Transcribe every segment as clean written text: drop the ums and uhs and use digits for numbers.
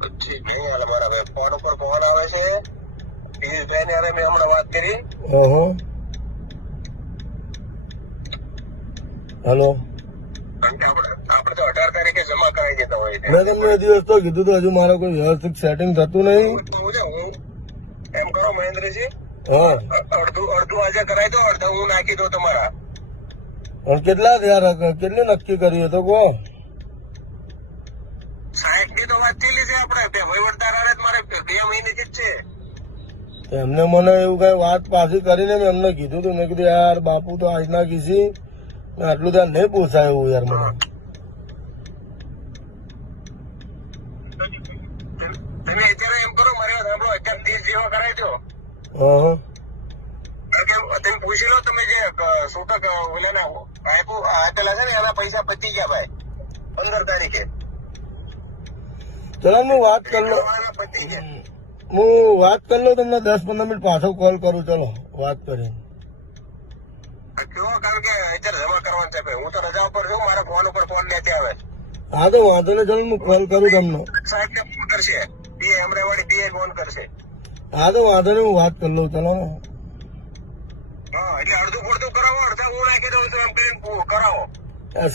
Phone ઉપર phone આવે છે પિયુષભાઈ ને મેં હમણાં વાત કરી. ઓહો હેલો આપણે તો 18 તારીખે જમા કરાવી દેતા હોય છે. મેં તમને એ દિવસ તો કીધું હતું હજુ મારે કોઈ વ્યવસ્થિત સેટિંગ થતું નહીં. એમ કરો મહેન્દ્રજી, હા અડધું આજે કરાવી દો, અડધા હું નાખી દઉં તમારા. પણ કેટલા થયા કેટલું નક્કી કર્યું તો કહો. 60 ની તો વાત થયેલી છે આપણે વહીવટદાર હારે જ મારે 2 મહિનેથી જ છે. એમને મને એવું કઈ વાત પાછી કરીને મેં એમને કીધું હતું. મેં કીધું યાર બાપુ તો આજના કીધી આટલું ત્યાં નહીં પૂછાય એવું યાર મને. તમે અત્યારે એમ કરો, મારે સાંભળો, અત્યારે 30 જેવા કરાવી દો. હા તમે પૂછી લો, તમે જે છૂટક ઓલાના આપેલા છે ને એના પૈસા પતી ગયા ભાઈ 15 તારીખે. ચલો હું વાત કરી લો, પતી ગયા. હું વાત કરી લઉં તમને 10-15 મિનિટ પાછો કોલ કરું. ચલો વાત કરી કેવો, કારણ કે અત્યારે જમા કરવાનું છે ભાઈ. હું તો રજા ઉપર છું, મારા ફોન ઉપર ફોન નથી આવે. હા તો વાંધો નહીં, ચલો હું કોલ કરું તમને. સાહેબ ને ફોન કરશે, અમરેવાડી પીએ ફોન કરશે. હા તો વાંધો નહીં, હું વાત કરી લઉં. ચલો હા, એટલે અડધું પડતું કરાવો, અડધા હું નાખી દઉં છું એમ કરીને કરાવો.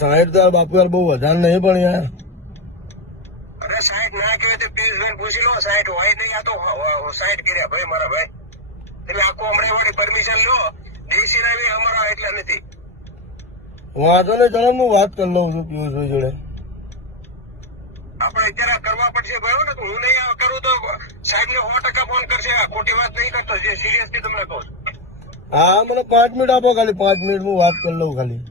60 તો બાપુ યાર બહુ વધારે નહીં પણ યાર. અરે 60 ના કહેવાય તો પિયુષભાઈ પૂછી લો, 60 હોય નહીં. આ તો 60 કર્યા ભાઈ મારા ભાઈ. એટલે આખું અમરેવાડી પરમિશન લો, દેશી રાવી અમારા એટલા નથી. વાંધો નહીં, ચલો હું વાત કરી લઉં છું પિયુષભાઈ જોડે. આપણે અત્યારે કરવા પડશે ભાઈ. ને હું નહીં કરું તો સાહેબ ને 100% ફોન કરશે. ખોટી વાત નહીં કરતો, જે સિરિયસલી તમને કહું છું. હા મને 5 મિનિટ આપો ખાલી, 5 મિનિટ હું વાત કરી લઉં ખાલી.